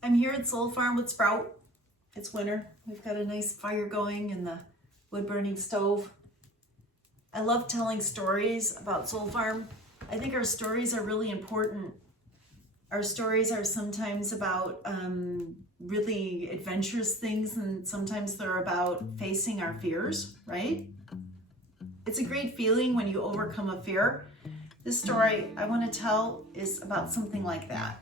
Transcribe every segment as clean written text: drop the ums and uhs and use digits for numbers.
I'm here at Soul Farm with Sprout. It's winter. We've got a nice fire going in the wood-burning stove. I love telling stories about Soul Farm. I think our stories are really important. Our stories are sometimes about really adventurous things, and sometimes they're about facing our fears, right? It's a great feeling when you overcome a fear. This story I want to tell is about something like that.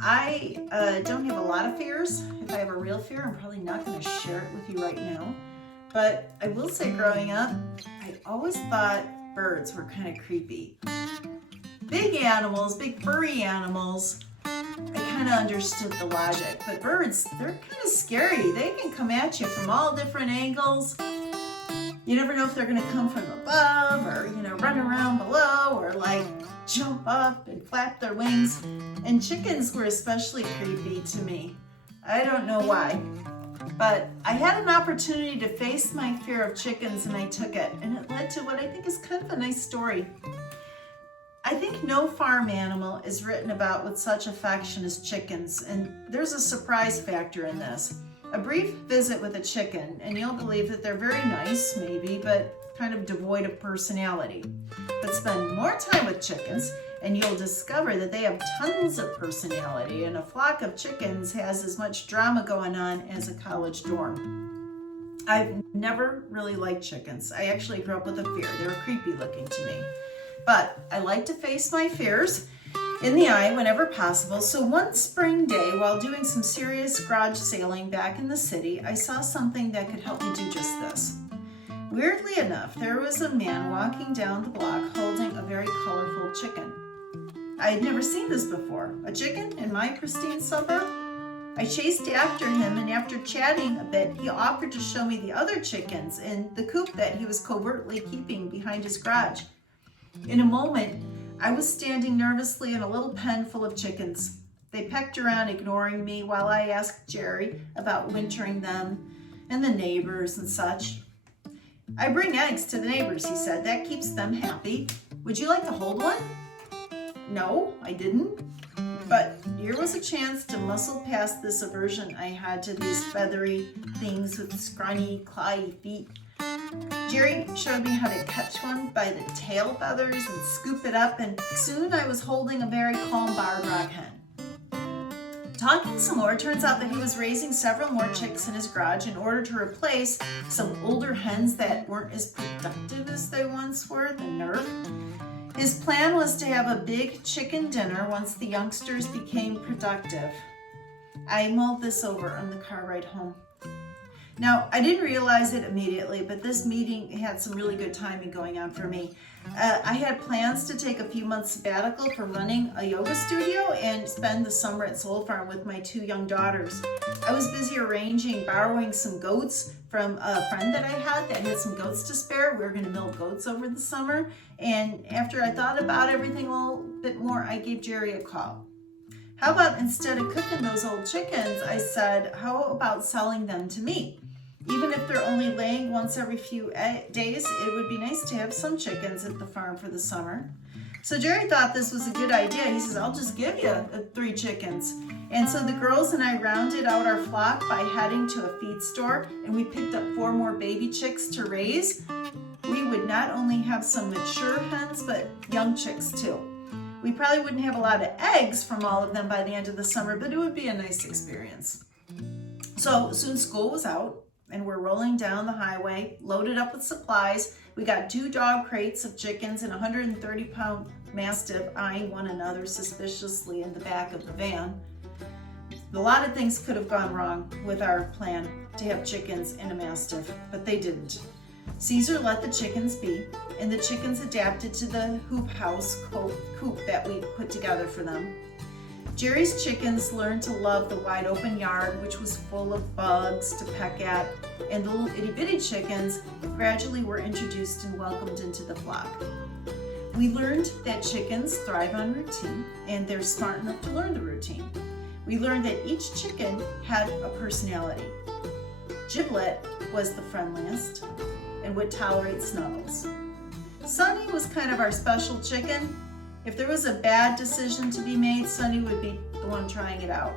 I don't have a lot of fears. If I have a real fear, I'm probably not going to share it with you right now. But I will say growing up, I always thought birds were kind of creepy. Big animals, big furry animals, I kind of understood the logic. But birds, they're kind of scary. They can come at you from all different angles. You never know if they're going to come from above or, run around below or like jump up and flap their wings. And chickens were especially creepy to me. I don't know why. But I had an opportunity to face my fear of chickens and I took it. And it led to what I think is kind of a nice story. I think no farm animal is written about with such affection as chickens. And there's a surprise factor in this. A brief visit with a chicken, and you'll believe that they're very nice, maybe, but kind of devoid of personality. But spend more time with chickens, and you'll discover that they have tons of personality, and a flock of chickens has as much drama going on as a college dorm. I've never really liked chickens. I actually grew up with a fear. They were creepy looking to me. But I like to face my fears in the eye whenever possible. So one spring day, while doing some serious garage sailing back in the city, I saw something that could help me do just this. Weirdly enough, there was a man walking down the block holding a very colorful chicken. I had never seen this before. A chicken in my pristine suburb? I chased after him, and after chatting a bit, he offered to show me the other chickens in the coop that he was covertly keeping behind his garage. In a moment, I was standing nervously in a little pen full of chickens. They pecked around, ignoring me, while I asked Jerry about wintering them and the neighbors and such. I bring eggs to the neighbors, he said. That keeps them happy. Would you like to hold one? No, I didn't. But here was a chance to muscle past this aversion I had to these feathery things with scrawny, clawy feet. Jerry showed me how to catch one by the tail feathers and scoop it up, and soon I was holding a very calm barred rock hen. Talking some more, it turns out that he was raising several more chicks in his garage in order to replace some older hens that weren't as productive as they once were, the nerve. His plan was to have a big chicken dinner once the youngsters became productive. I mulled this over on the car ride home. Now, I didn't realize it immediately, but this meeting had some really good timing going on for me. I had plans to take a few months sabbatical for running a yoga studio and spend the summer at Soul Farm with my two young daughters. I was busy borrowing some goats from a friend that I had some goats to spare. We were going to milk goats over the summer. And after I thought about everything a little bit more, I gave Jerry a call. How about instead of cooking those old chickens, I said, how about selling them to me? Even if they're only laying once every few days, it would be nice to have some chickens at the farm for the summer. So Jerry thought this was a good idea. He says, I'll just give you 3 chickens. And so the girls and I rounded out our flock by heading to a feed store, and we picked up 4 more baby chicks to raise. We would not only have some mature hens, but young chicks too. We probably wouldn't have a lot of eggs from all of them by the end of the summer, but it would be a nice experience. So soon school was out, and we're rolling down the highway, loaded up with supplies. We got 2 dog crates of chickens and a 130-pound mastiff eyeing one another suspiciously in the back of the van. A lot of things could have gone wrong with our plan to have chickens and a mastiff, but they didn't. Caesar let the chickens be, and the chickens adapted to the hoop house coop that we put together for them. Jerry's chickens learned to love the wide open yard, which was full of bugs to peck at, and the little itty bitty chickens gradually were introduced and welcomed into the flock. We learned that chickens thrive on routine, and they're smart enough to learn the routine. We learned that each chicken had a personality. Giblet was the friendliest and would tolerate snuggles. Sunny was kind of our special chicken. If there was a bad decision to be made, Sunny would be the one trying it out.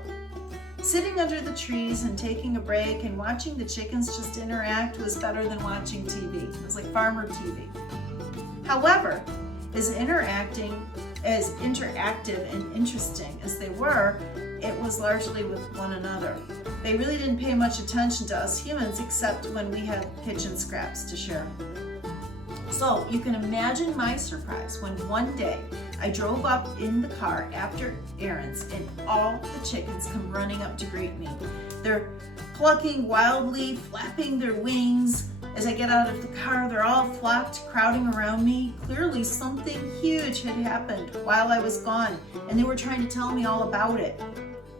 Sitting under the trees and taking a break and watching the chickens just interact was better than watching TV. It was like farmer TV. However, as interactive and interesting as they were, it was largely with one another. They really didn't pay much attention to us humans except when we had pigeon scraps to share. So you can imagine my surprise when one day I drove up in the car after errands and all the chickens come running up to greet me. They're clucking wildly, flapping their wings. As I get out of the car, they're all flocked, crowding around me. Clearly something huge had happened while I was gone, and they were trying to tell me all about it.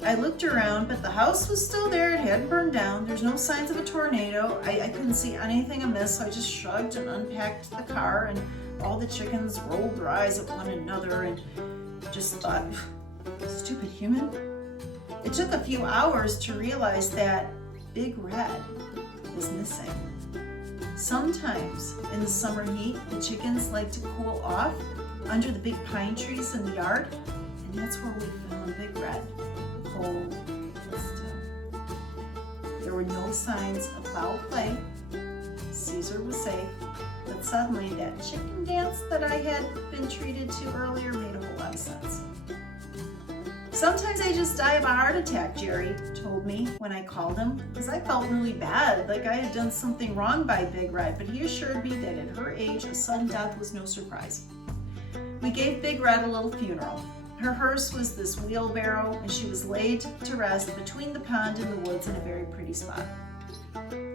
I looked around, but the house was still there. It hadn't burned down. There's no signs of a tornado. I couldn't see anything amiss, so I just shrugged and unpacked the car, and all the chickens rolled their eyes at one another and just thought, stupid human. It took a few hours to realize that Big Red was missing. Sometimes in the summer heat, the chickens like to cool off under the big pine trees in the yard, and that's where we found Big Red, cold and still. There were no signs of foul play. Caesar was safe, but suddenly that chicken dance that I had been treated to earlier made a whole lot of sense. Sometimes I just die of a heart attack, Jerry told me when I called him, because I felt really bad, like I had done something wrong by Big Red, but he assured me that at her age, a sudden death was no surprise. We gave Big Red a little funeral. Her hearse was this wheelbarrow, and she was laid to rest between the pond and the woods in a very pretty spot.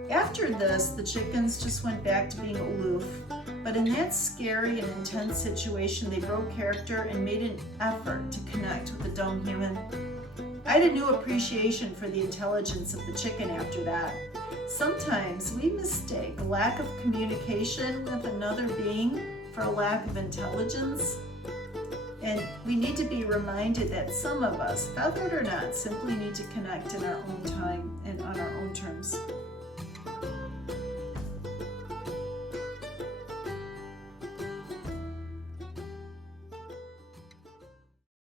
After this, the chickens just went back to being aloof, but in that scary and intense situation, they broke character and made an effort to connect with the dumb human. I had a new appreciation for the intelligence of the chicken after that. Sometimes we mistake a lack of communication with another being for a lack of intelligence. And we need to be reminded that some of us, feathered or not, simply need to connect in our own time and on our own terms.